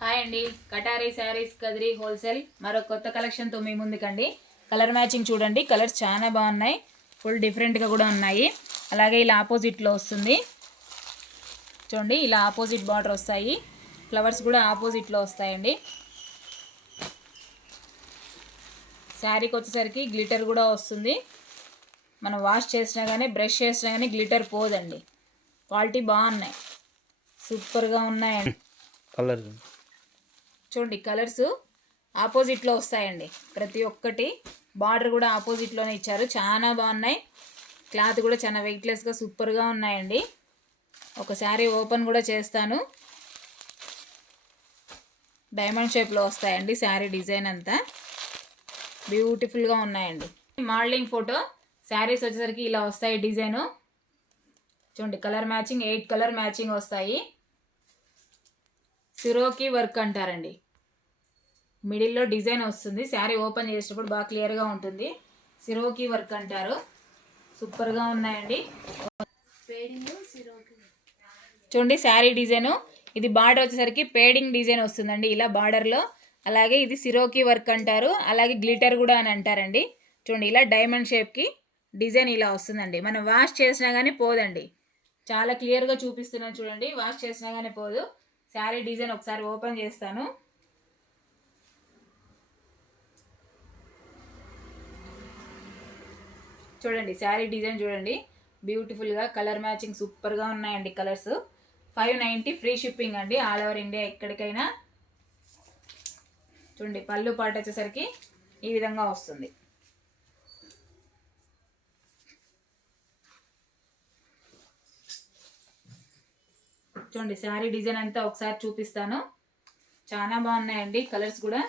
Hi అండి, కటారీ saris Kadiri wholesale మరో కొత్త కలెక్షన్తో మీ ముందుకండి. కలర్ మ్యాచింగ్ చూడండి, కలర్స్ చాలా బాగున్నాయి, ఫుల్ డిఫరెంట్గా కూడా ఉన్నాయి. అలాగే ఇలా ఆపోజిట్లో వస్తుంది చూడండి, ఇలా ఆపోజిట్ బార్డర్ వస్తాయి, ఫ్లవర్స్ కూడా ఆపోజిట్లో వస్తాయండి. శారీకి వచ్చేసరికి గ్లిటర్ కూడా వస్తుంది. మనం వాష్ చేసినా కానీ బ్రష్ చేసినా కానీ గ్లిటర్ పోదండి. క్వాలిటీ బాగున్నాయి, సూపర్గా ఉన్నాయండి. కలర్ చూడండి, కలర్స్ ఆపోజిట్లో వస్తాయండి. ప్రతి ఒక్కటి బార్డర్ కూడా ఆపోజిట్లోనే ఇచ్చారు, చాలా బాగున్నాయి. క్లాత్ కూడా చాలా వెయిట్లెస్గా సూపర్గా ఉన్నాయండి. ఒక శారీ ఓపెన్ కూడా చేస్తాను. డైమండ్ షేప్లో వస్తాయండి. శారీ డిజైన్ అంతా బ్యూటిఫుల్గా ఉన్నాయండి. మోడలింగ్ ఫోటో శారీస్ వచ్చేసరికి ఇలా వస్తాయి. డిజైను చూడండి, కలర్ మ్యాచింగ్ 8 కలర్ మ్యాచింగ్ వస్తాయి. సిరోకి వర్క్ అంటారండి. మిడిల్లో డిజైన్ వస్తుంది. శారీ ఓపెన్ చేసేటప్పుడు బాగా క్లియర్గా ఉంటుంది. సిరోకి వర్క్ అంటారు. సూపర్గా ఉన్నాయండి. చూడండి, శారీ డిజైను ఇది బార్డర్ వచ్చేసరికి పేడింగ్ డిజైన్ వస్తుందండి, ఇలా బార్డర్లో. అలాగే ఇది సిరోకి వర్క్ అంటారు, అలాగే గ్లిటర్ కూడా అని అంటారండి. చూడండి, ఇలా డైమండ్ షేప్కి డిజైన్ ఇలా వస్తుందండి. మనం వాష్ చేసినా కానీ పోదండి. చాలా క్లియర్గా చూపిస్తున్నాను చూడండి, వాష్ చేసినా కానీ పోదు. శారీ డిజైన్ ఒకసారి ఓపెన్ చేస్తాను. చూడండి, శారీ డిజైన్ చూడండి, బ్యూటిఫుల్గా కలర్ మ్యాచింగ్ సూపర్గా ఉన్నాయండి. కలర్స్ 590 ఫ్రీ షిప్పింగ్ అండి, ఆల్ ఓవర్ ఇండియా ఎక్కడికైనా. చూడండి, పళ్ళు పాట వచ్చేసరికి ఈ విధంగా వస్తుంది. చూడండి, శారీ డిజైన్ అంతా ఒకసారి చూపిస్తాను. చాలా బాగున్నాయండి కలర్స్ కూడా.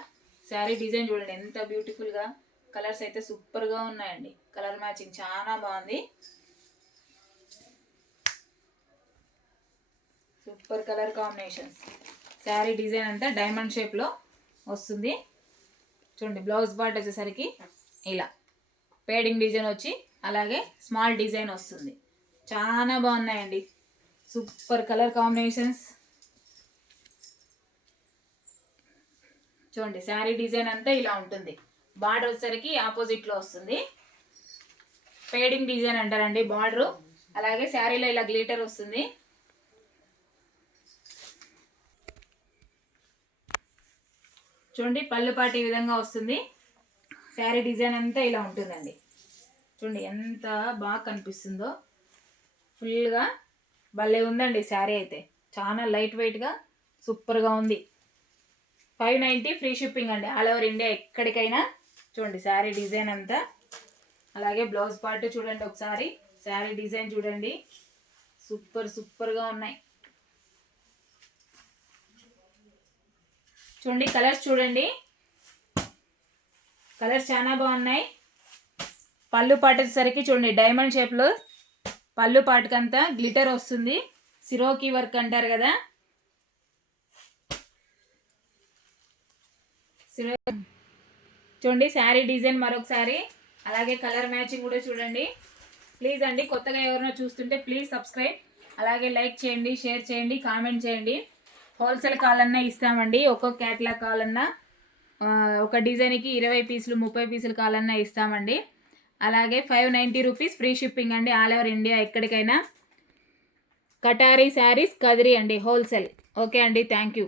శారీ డిజైన్ చూడండి ఎంత బ్యూటిఫుల్గా, కలర్స్ అయితే సూపర్గా ఉన్నాయండి. కలర్ మ్యాచింగ్ చాలా బాగుంది, super colour combinations. Sari design అంతా డైమండ్ షేప్లో వస్తుంది. చూడండి, బ్లౌజ్ పార్ట్ వచ్చేసరికి ఇలా పేడింగ్ డిజైన్ వచ్చి అలాగే స్మాల్ డిజైన్ వస్తుంది. చాలా బాగున్నాయండి, సూపర్ కలర్ కాంబినేషన్స్. చూడండి, శారీ డిజైన్ అంతా ఇలా ఉంటుంది. బార్డర్ వచ్చేసరికి ఆపోజిట్లో వస్తుంది. పేడింగ్ డిజైన్ అంటారండి బార్డరు. అలాగే శారీలో ఇలా గ్లిటర్ వస్తుంది. చూడండి, పళ్ళు పాటు ఈ విధంగా వస్తుంది. శారీ డిజైన్ అంతా ఇలా ఉంటుందండి. చూడండి ఎంత బాగా కనిపిస్తుందో, ఫుల్గా భలే ఉందండి. శారీ అయితే చాలా లైట్ వెయిట్గా సూపర్గా ఉంది. 590 ఫ్రీ షిప్పింగ్ అండి, ఆల్ ఓవర్ ఇండియా ఎక్కడికైనా. చూడండి, శారీ డిజైన్ అంతా. అలాగే బ్లౌజ్ పార్ట్ చూడండి ఒకసారి. శారీ డిజైన్ చూడండి, సూపర్గా ఉన్నాయి. చూడండి, కలర్స్ చూడండి, కలర్స్ చాలా బాగున్నాయి. పళ్ళు పాటు వచ్చేసరికి చూడండి, డైమండ్ షేప్లో పళ్ళు పాటుకంతా గ్లిటర్ వస్తుంది. సిరోకి వర్క్ అంటారు కదా. చూడండి, శారీ డిజైన్ మరొకసారి. అలాగే కలర్ మ్యాచింగ్ కూడా చూడండి. ప్లీజ్ అండి, కొత్తగా ఎవరైనా చూస్తుంటే ప్లీజ్ సబ్స్క్రైబ్, అలాగే లైక్ చేయండి, షేర్ చేయండి, కామెంట్ చేయండి. హోల్సేల్ కావాలన్నా ఇస్తామండి. ఒక్కొక్క క్యాట్లాగ్ కావాలన్నా, ఒక డిజైన్కి 20 పీసులు 30 పీసులు కావాలన్నా ఇస్తామండి. అలాగే 590 రూపీస్ ఫ్రీ షిప్పింగ్ అండి, ఆల్ ఓవర్ ఇండియా ఎక్కడికైనా. కటారీ శారీస్ కదిరి అండి, హోల్సేల్. ఓకే అండి, థ్యాంక్ యూ.